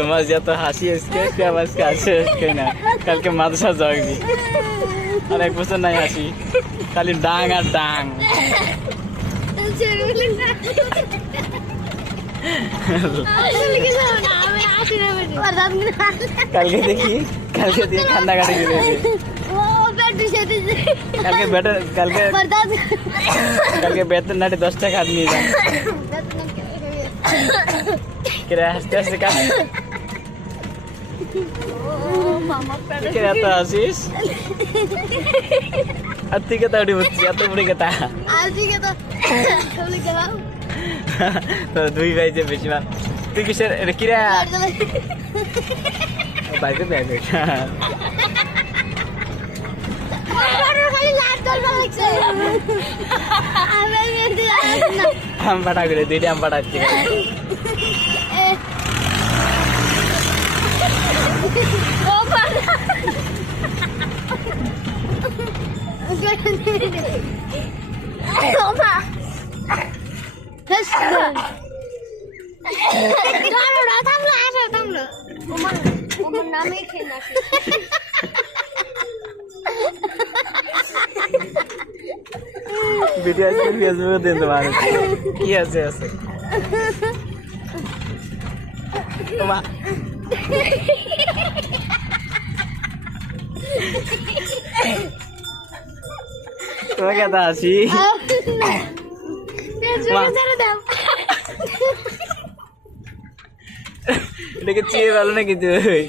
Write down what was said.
তোমার যত হাসি আজকে আবার আজকে না কালকে মাদ্রাসা যাবি আর 1 বছর নাই হাসি খালি ডাং আর ডাং কালকে দেখি কান্নাকাটি দিলে কালকে বেতন নাটে 10 টাকা হাত নিয়ে যান হাসতে হাসতে এত হাসিস আর তুই কেতা উঠি বুঝছি এত বুড়ি কেতা তোর 2 ভাই যে বেশি মান তুই কিসের এটা কিরা বাইকে ব্যাগে আম পাঠা করে 2টা আম পাঠাচ্ছি ভিডিও ফেসবুকে দিন তোমার কি আছে তোমাকে এত হাসি এটাকে চেয়ে ভালো নাকি তুই